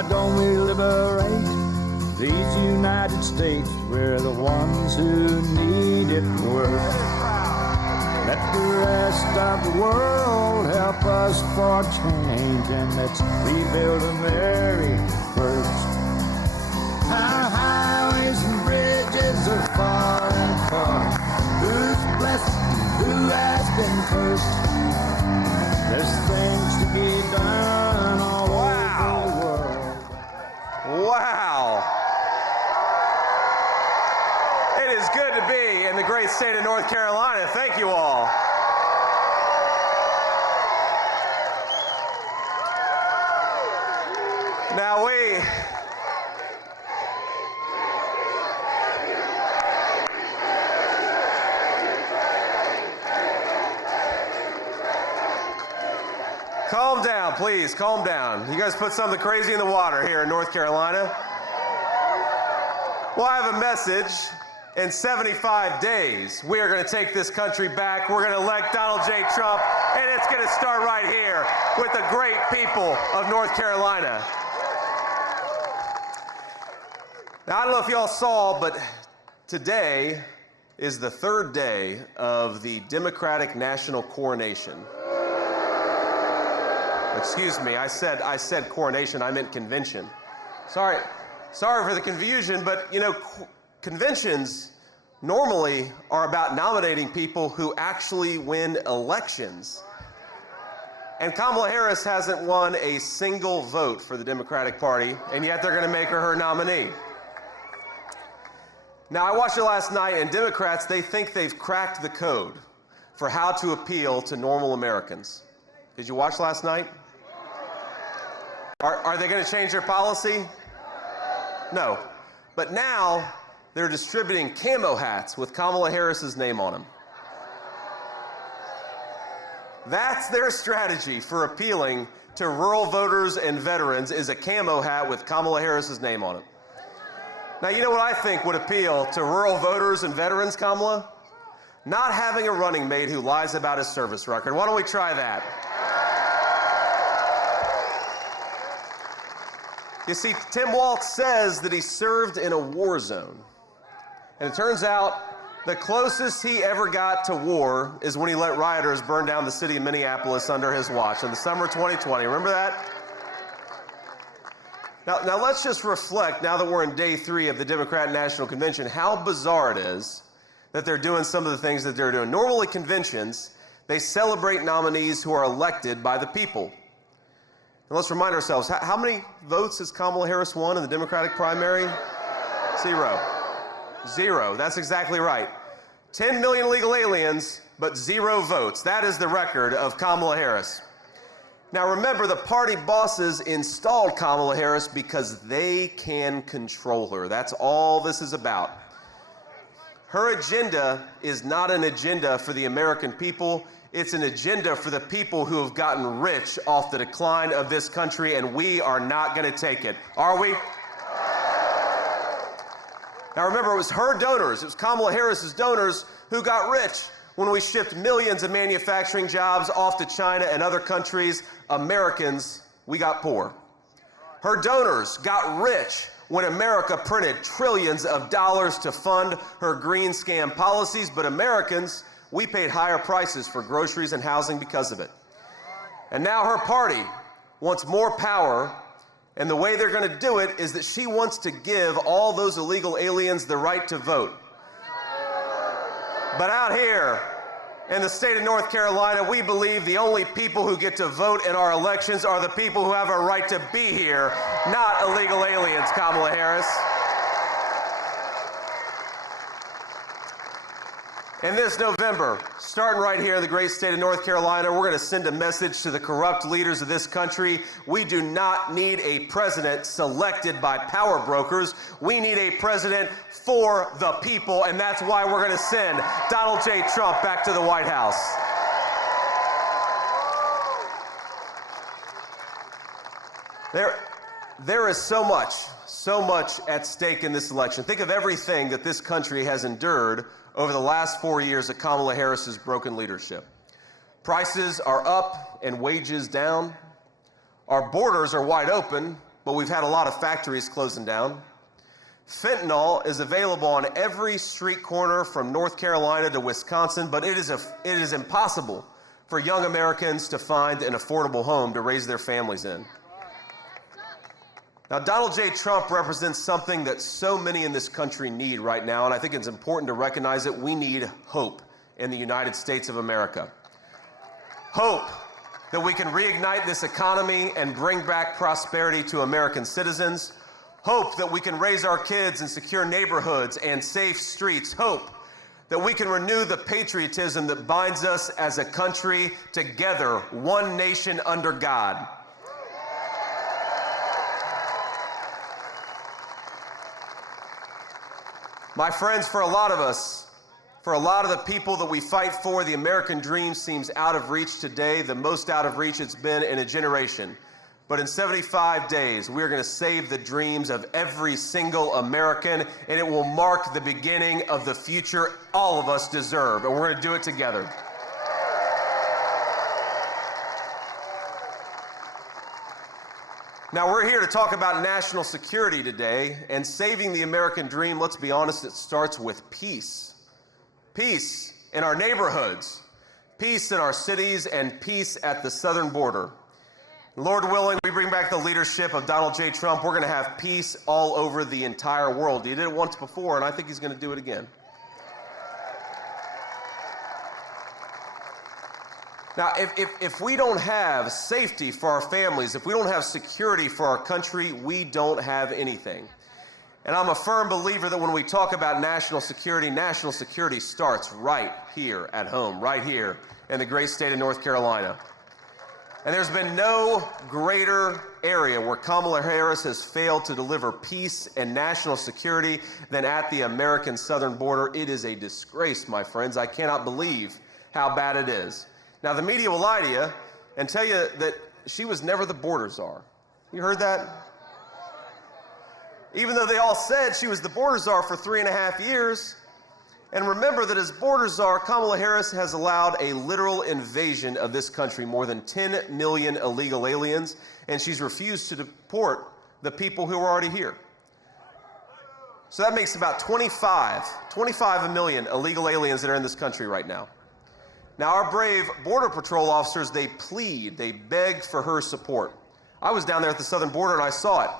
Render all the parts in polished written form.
Why don't we liberate these United States? We're the ones who need it worst. Let the rest of the world help us for change, and let's rebuild America first. Our highways and bridges are far and far. Who's blessed and who has been cursed? There's things to be done all over the world. Wow. It is good to be in the great state of North Carolina. Thank you all. Now calm down, please, calm down. You guys put something crazy in the water here in North Carolina. Well, I have a message. In 75 days, we are going to take this country back. We're going to elect Donald J. Trump, and it's going to start right here with the great people of North Carolina. Now, I don't know if you all saw, but today is the third day of the Democratic National Coronation. Excuse me, I said coronation, I meant convention. Sorry for the confusion, but you know, conventions normally are about nominating people who actually win elections. And Kamala Harris hasn't won a single vote for the Democratic Party, and yet they're going to make her nominee. Now, I watched it last night, and Democrats, they think they've cracked the code for how to appeal to normal Americans. Did you watch last night? Are they going to change their policy? No. But now, they're distributing camo hats with Kamala Harris's name on them. That's their strategy for appealing to rural voters and veterans, is a camo hat with Kamala Harris's name on it. Now, you know what I think would appeal to rural voters and veterans, Kamala? Not having a running mate who lies about his service record. Why don't we try that? You see, Tim Walz says that he served in a war zone. And it turns out the closest he ever got to war is when he let rioters burn down the city of Minneapolis under his watch in the summer of 2020. Remember that? Now let's just reflect, now that we're in day 3 of the Democrat National Convention, how bizarre it is that they're doing some of the things that they're doing. Normally, conventions, they celebrate nominees who are elected by the people. And let's remind ourselves, how many votes has Kamala Harris won in the Democratic primary? 0. 0. That's exactly right. 10 million illegal aliens, but 0 votes. That is the record of Kamala Harris. Now remember, the party bosses installed Kamala Harris because they can control her. That's all this is about. Her agenda is not an agenda for the American people. It's an agenda for the people who have gotten rich off the decline of this country, and we are not going to take it. Are we? Now remember, it was her donors, it was Kamala Harris's donors who got rich when we shipped millions of manufacturing jobs off to China and other countries. Americans, we got poor. Her donors got rich when America printed trillions of dollars to fund her green scam policies, but Americans, we paid higher prices for groceries and housing because of it. And now her party wants more power, and the way they're going to do it is that she wants to give all those illegal aliens the right to vote. But out here in the state of North Carolina, we believe the only people who get to vote in our elections are the people who have a right to be here, not illegal aliens, Kamala Harris. And this November, starting right here in the great state of North Carolina, we're going to send a message to the corrupt leaders of this country. We do not need a president selected by power brokers. We need a president for the people, and that's why we're going to send Donald J. Trump back to the White House. There is so much at stake in this election. Think of everything that this country has endured over the last 4 years of Kamala Harris's broken leadership. Prices are up and wages down. Our borders are wide open, but we've had a lot of factories closing down. Fentanyl is available on every street corner from North Carolina to Wisconsin, but it is impossible for young Americans to find an affordable home to raise their families in. Now, Donald J. Trump represents something that so many in this country need right now, and I think it's important to recognize it. We need hope in the United States of America. Hope that we can reignite this economy and bring back prosperity to American citizens. Hope that we can raise our kids in secure neighborhoods and safe streets. Hope that we can renew the patriotism that binds us as a country together, one nation under God. My friends, for a lot of us, for a lot of the people that we fight for, the American dream seems out of reach today, the most out of reach it's been in a generation. But in 75 days, we're going to save the dreams of every single American, and it will mark the beginning of the future all of us deserve, and we're going to do it together. Now, we're here to talk about national security today, and saving the American dream, let's be honest, it starts with peace. Peace in our neighborhoods, peace in our cities, and peace at the southern border. Lord willing, we bring back the leadership of Donald J. Trump, we're going to have peace all over the entire world. He did it once before, and I think he's going to do it again. Now, if we don't have safety for our families, if we don't have security for our country, we don't have anything. And I'm a firm believer that when we talk about national security starts right here at home, right here in the great state of North Carolina. And there's been no greater area where Kamala Harris has failed to deliver peace and national security than at the American southern border. It is a disgrace, my friends. I cannot believe how bad it is. Now, the media will lie to you and tell you that she was never the border czar. You heard that? Even though they all said she was the border czar for 3.5 years. And remember that as border czar, Kamala Harris has allowed a literal invasion of this country, more than 10 million illegal aliens, and she's refused to deport the people who are already here. So that makes about 25 million illegal aliens that are in this country right now. Now, our brave Border Patrol officers, they beg for her support. I was down there at the southern border and I saw it.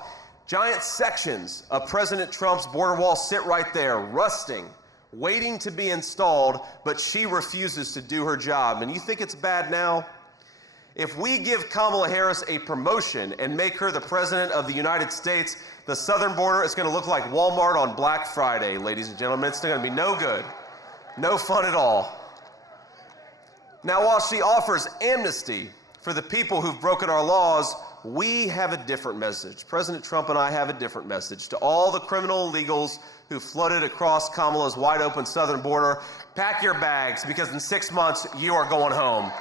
Giant sections of President Trump's border wall sit right there, rusting, waiting to be installed, but she refuses to do her job. And you think it's bad now? If we give Kamala Harris a promotion and make her the President of the United States, the southern border is going to look like Walmart on Black Friday, ladies and gentlemen. It's going to be no good. No fun at all. Now, while she offers amnesty for the people who've broken our laws, we have a different message. President Trump and I have a different message. To all the criminal illegals who flooded across Kamala's wide open southern border, pack your bags because in 6 months you are going home.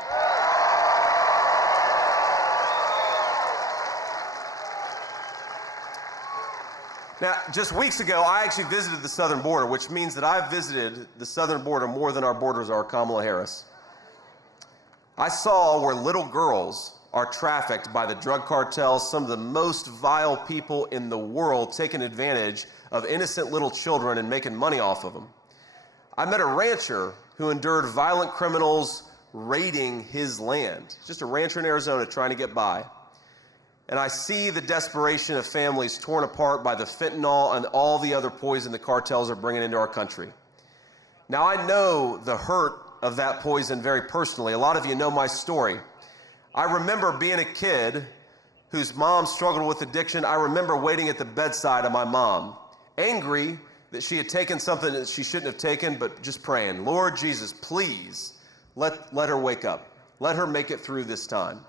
Now, just weeks ago, I actually visited the southern border, which means that I've visited the southern border more than our borders are, Kamala Harris. I saw where little girls are trafficked by the drug cartels, some of the most vile people in the world taking advantage of innocent little children and making money off of them. I met a rancher who endured violent criminals raiding his land, just a rancher in Arizona trying to get by. And I see the desperation of families torn apart by the fentanyl and all the other poison the cartels are bringing into our country. Now, I know the hurt of that poison very personally. A lot of you know my story. I remember being a kid whose mom struggled with addiction. I remember waiting at the bedside of my mom, angry that she had taken something that she shouldn't have taken, but just praying, Lord Jesus, please let her wake up. Let her make it through this time.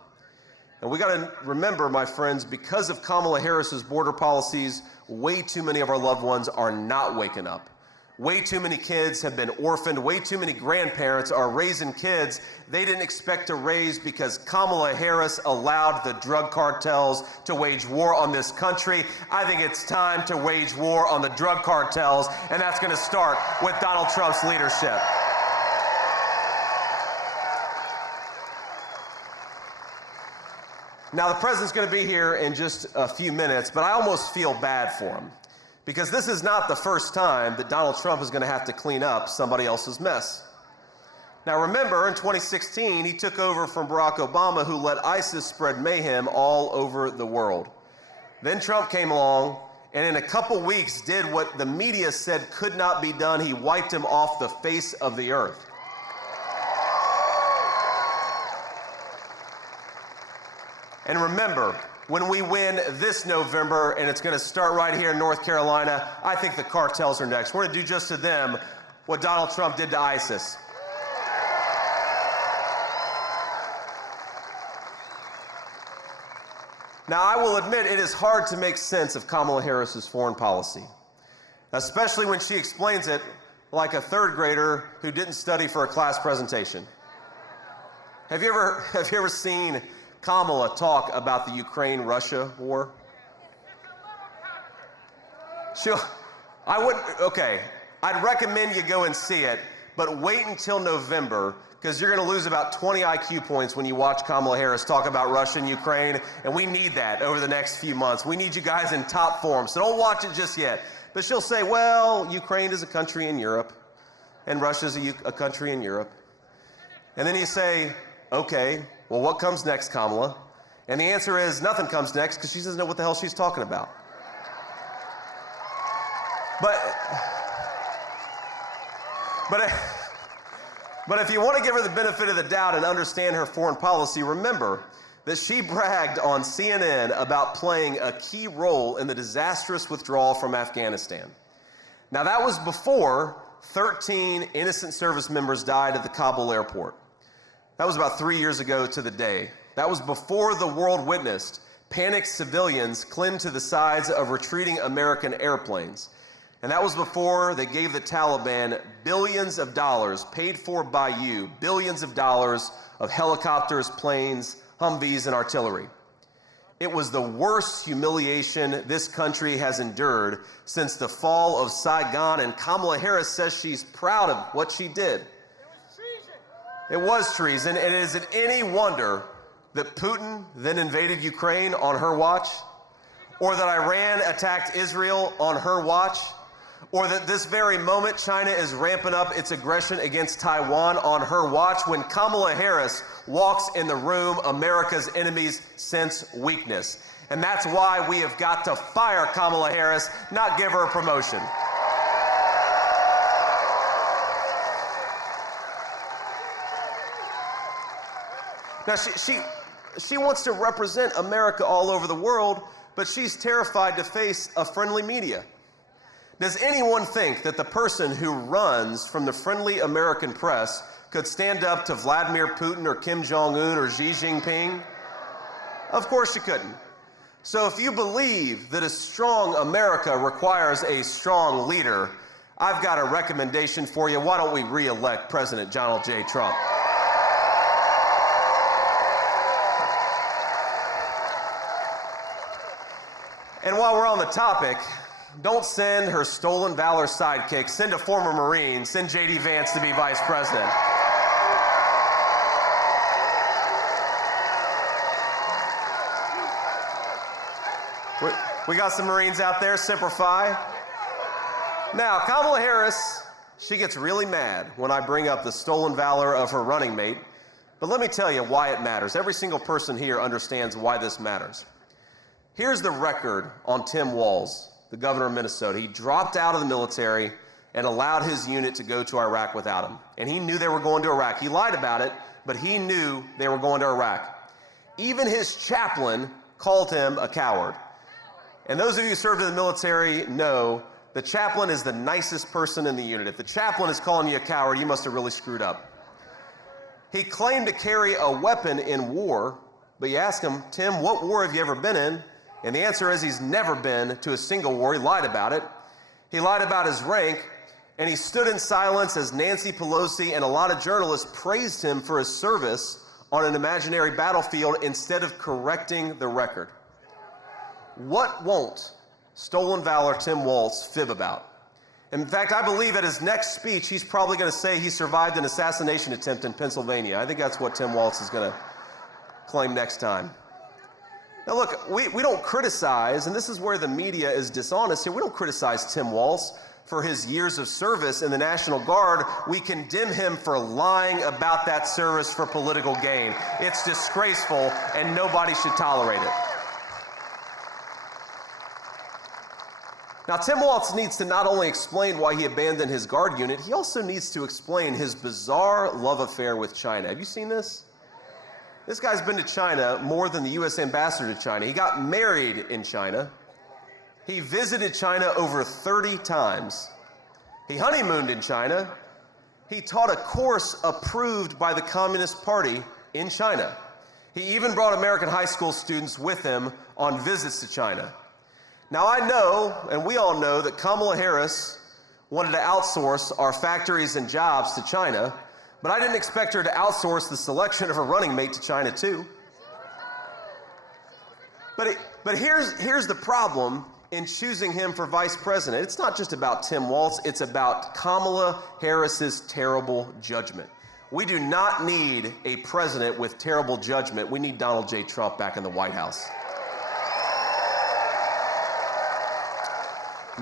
And we got to remember, my friends, because of Kamala Harris's border policies, way too many of our loved ones are not waking up. Way too many kids have been orphaned. Way too many grandparents are raising kids they didn't expect to raise because Kamala Harris allowed the drug cartels to wage war on this country. I think it's time to wage war on the drug cartels, and that's going to start with Donald Trump's leadership. Now, the president's going to be here in just a few minutes, but I almost feel bad for him because this is not the first time that Donald Trump is going to have to clean up somebody else's mess. Now, remember, in 2016, he took over from Barack Obama, who let ISIS spread mayhem all over the world. Then Trump came along, and in a couple weeks did what the media said could not be done. He wiped him off the face of the earth. And remember, when we win this November, and it's going to start right here in North Carolina, I think the cartels are next. We're going to do just to them what Donald Trump did to ISIS. Now, I will admit it is hard to make sense of Kamala Harris's foreign policy, especially when she explains it like a third grader who didn't study for a class presentation. Have you ever seen Kamala talk about the Ukraine-Russia war? I'd recommend you go and see it, but wait until November, because you're going to lose about 20 IQ points when you watch Kamala Harris talk about Russia and Ukraine, and we need that over the next few months. We need you guys in top form, so don't watch it just yet. But she'll say, well, Ukraine is a country in Europe, and Russia is a country in Europe. And then you say, okay, well, what comes next, Kamala? And the answer is nothing comes next because she doesn't know what the hell she's talking about. But if you want to give her the benefit of the doubt and understand her foreign policy, remember that she bragged on CNN about playing a key role in the disastrous withdrawal from Afghanistan. Now, that was before 13 innocent service members died at the Kabul airport. That was about 3 years ago to the day. That was before the world witnessed panicked civilians cling to the sides of retreating American airplanes. And that was before they gave the Taliban billions of dollars paid for by you, billions of dollars of helicopters, planes, Humvees, and artillery. It was the worst humiliation this country has endured since the fall of Saigon, and Kamala Harris says she's proud of what she did. It was treason, and is it any wonder that Putin then invaded Ukraine on her watch? Or that Iran attacked Israel on her watch? Or that this very moment China is ramping up its aggression against Taiwan on her watch? When Kamala Harris walks in the room, America's enemies sense weakness. And that's why we have got to fire Kamala Harris, not give her a promotion. Now, she wants to represent America all over the world, but she's terrified to face a friendly media. Does anyone think that the person who runs from the friendly American press could stand up to Vladimir Putin or Kim Jong-un or Xi Jinping? Of course you couldn't. So if you believe that a strong America requires a strong leader, I've got a recommendation for you. Why don't we re-elect President Donald J. Trump? And while we're on the topic, don't send her stolen valor sidekick. Send a former Marine. Send JD Vance to be vice president. We got some Marines out there. Semper Fi. Now, Kamala Harris, she gets really mad when I bring up the stolen valor of her running mate. But let me tell you why it matters. Every single person here understands why this matters. Here's the record on Tim Walz, the governor of Minnesota. He dropped out of the military and allowed his unit to go to Iraq without him. And he knew they were going to Iraq. He lied about it, but he knew they were going to Iraq. Even his chaplain called him a coward. And those of you who served in the military know the chaplain is the nicest person in the unit. If the chaplain is calling you a coward, you must have really screwed up. He claimed to carry a weapon in war, but you ask him, Tim, what war have you ever been in? And the answer is he's never been to a single war. He lied about it. He lied about his rank, and he stood in silence as Nancy Pelosi and a lot of journalists praised him for his service on an imaginary battlefield instead of correcting the record. What won't stolen valor Tim Walz fib about? In fact, I believe at his next speech, he's probably going to say he survived an assassination attempt in Pennsylvania. I think that's what Tim Walz is going to claim next time. Now look, we don't criticize, and this is where the media is dishonest here, we don't criticize Tim Walz for his years of service in the National Guard. We condemn him for lying about that service for political gain. It's disgraceful, and nobody should tolerate it. Now, Tim Walz needs to not only explain why he abandoned his Guard unit, he also needs to explain his bizarre love affair with China. Have you seen this? This guy's been to China more than the U.S. ambassador to China. He got married in China. He visited China over 30 times. He honeymooned in China. He taught a course approved by the Communist Party in China. He even brought American high school students with him on visits to China. Now I know, and we all know, that Kamala Harris wanted to outsource our factories and jobs to China, but I didn't expect her to outsource the selection of her running mate to China too. But here's the problem in choosing him for vice president. It's not just about Tim Walz, it's about Kamala Harris's terrible judgment. We do not need a president with terrible judgment. We need Donald J. Trump back in the White House.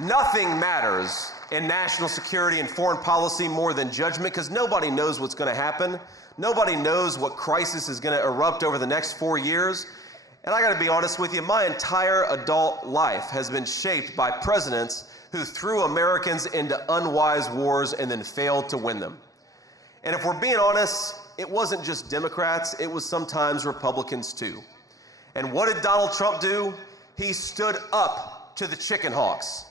Nothing matters in national security and foreign policy more than judgment, because nobody knows what's going to happen. Nobody knows what crisis is going to erupt over the next 4 years. And I got to be honest with you, my entire adult life has been shaped by presidents who threw Americans into unwise wars and then failed to win them. And if we're being honest, it wasn't just Democrats, it was sometimes Republicans too. And what did Donald Trump do? He stood up to the chicken hawks.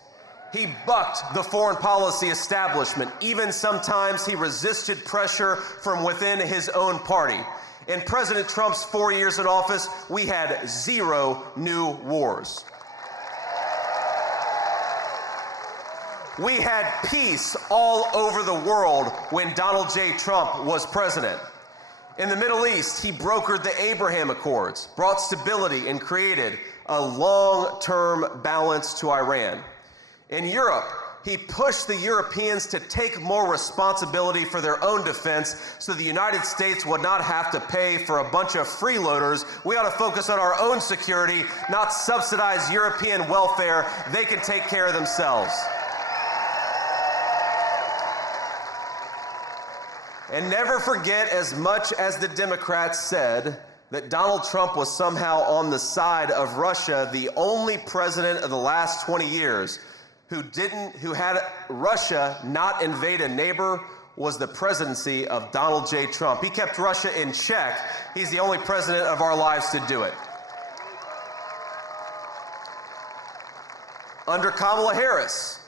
He bucked the foreign policy establishment. Even sometimes he resisted pressure from within his own party. In President Trump's 4 years in office, we had 0 new wars. We had peace all over the world when Donald J. Trump was president. In the Middle East, he brokered the Abraham Accords, brought stability, and created a long-term balance to Iran. In Europe, he pushed the Europeans to take more responsibility for their own defense so the United States would not have to pay for a bunch of freeloaders. We ought to focus on our own security, not subsidize European welfare. They can take care of themselves. And never forget, as much as the Democrats said that Donald Trump was somehow on the side of Russia, the only president of the last 20 years who had Russia not invade a neighbor was the presidency of Donald J. Trump. He kept Russia in check. He's the only president of our lives to do it. Under Kamala Harris,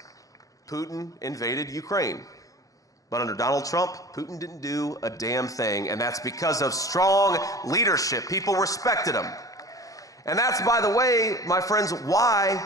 Putin invaded Ukraine. But under Donald Trump, Putin didn't do a damn thing, and that's because of strong leadership. People respected him. And that's, by the way, my friends, why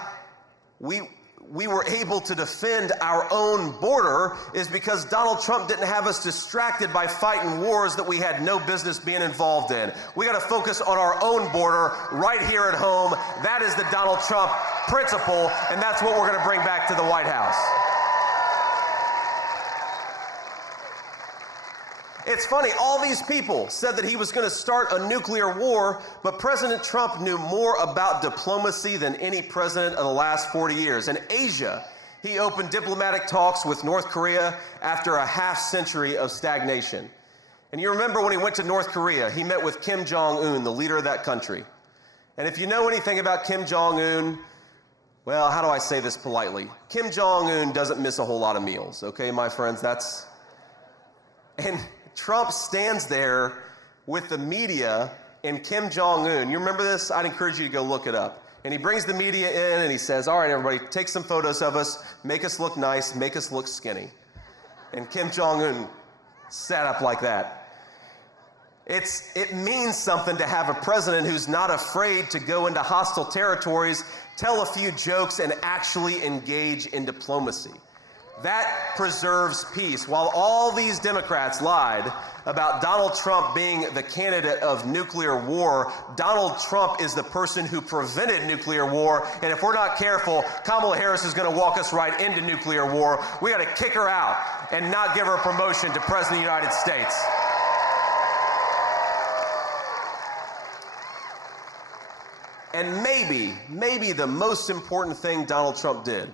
we were able to defend our own border, is because Donald Trump didn't have us distracted by fighting wars that we had no business being involved in. We got to focus on our own border right here at home. That is the Donald Trump principle, and that's what we're going to bring back to the White House. It's funny, all these people said that he was going to start a nuclear war, but President Trump knew more about diplomacy than any president of the last 40 years. In Asia, he opened diplomatic talks with North Korea after a half-century of stagnation. And you remember when he went to North Korea, he met with Kim Jong-un, the leader of that country. And if you know anything about Kim Jong-un, well, how do I say this politely? Kim Jong-un doesn't miss a whole lot of meals, okay, my friends? And Trump stands there with the media and Kim Jong-un. You remember this? I'd encourage you to go look it up. And he brings the media in and he says, all right, everybody, take some photos of us, make us look nice, make us look skinny. And Kim Jong-un sat up like that. It means something to have a president who's not afraid to go into hostile territories, tell a few jokes, and actually engage in diplomacy. That preserves peace. While all these Democrats lied about Donald Trump being the candidate of nuclear war, Donald Trump is the person who prevented nuclear war. And if we're not careful, Kamala Harris is going to walk us right into nuclear war. We got to kick her out and not give her a promotion to President of the United States. And maybe the most important thing Donald Trump did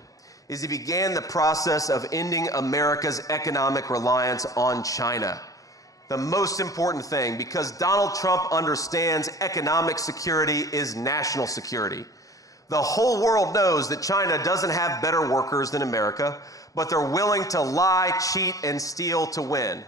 is he began the process of ending America's economic reliance on China. The most important thing, because Donald Trump understands economic security is national security. The whole world knows that China doesn't have better workers than America, but they're willing to lie, cheat, and steal to win.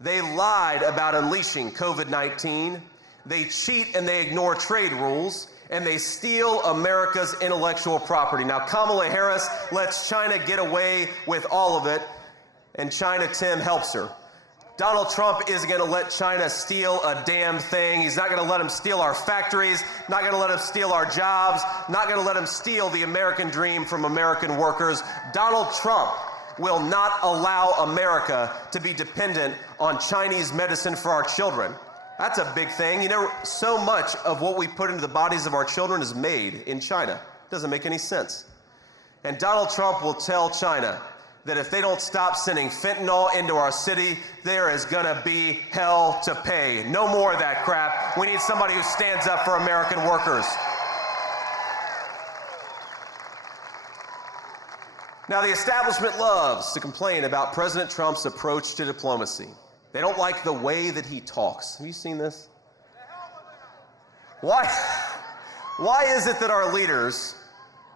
They lied about unleashing COVID-19. They cheat and they ignore trade rules, and they steal America's intellectual property. Now, Kamala Harris lets China get away with all of it, and China Tim helps her. Donald Trump isn't going to let China steal a damn thing. He's not going to let them steal our factories, not going to let them steal our jobs, not going to let them steal the American dream from American workers. Donald Trump will not allow America to be dependent on Chinese medicine for our children. That's a big thing. You know, so much of what we put into the bodies of our children is made in China. It doesn't make any sense. And Donald Trump will tell China that if they don't stop sending fentanyl into our city, there is gonna be hell to pay. No more of that crap. We need somebody who stands up for American workers. Now, the establishment loves to complain about President Trump's approach to diplomacy. They don't like the way that he talks. Have you seen this? Why is it that our leaders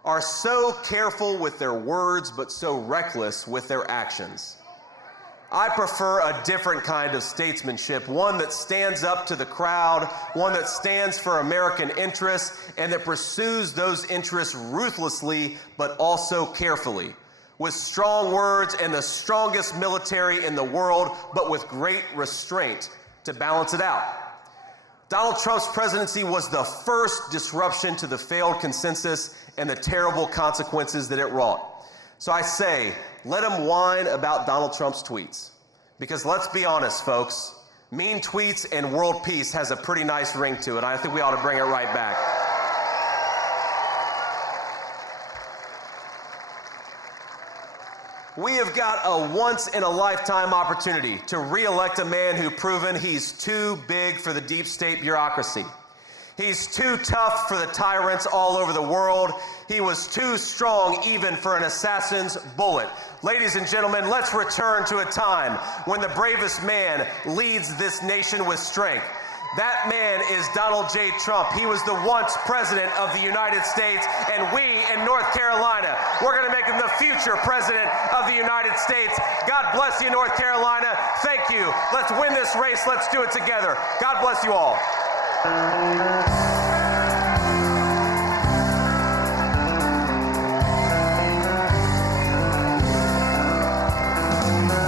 are so careful with their words but so reckless with their actions? I prefer a different kind of statesmanship, one that stands up to the crowd, one that stands for American interests, and that pursues those interests ruthlessly but also carefully, with strong words and the strongest military in the world, but with great restraint to balance it out. Donald Trump's presidency was the first disruption to the failed consensus and the terrible consequences that it wrought. So I say, let him whine about Donald Trump's tweets. Because let's be honest, folks, mean tweets and world peace has a pretty nice ring to it. I think we ought to bring it right back. We have got a once-in-a-lifetime opportunity to re-elect a man who's proven he's too big for the deep state bureaucracy. He's too tough for the tyrants all over the world. He was too strong even for an assassin's bullet. Ladies and gentlemen, let's return to a time when the bravest man leads this nation with strength. That man is Donald J. Trump. He was the once president of the United States, and we in North Carolina, we're going to make him the future president of the United States. God bless you, North Carolina. Thank you. Let's win this race. Let's do it together. God bless you all.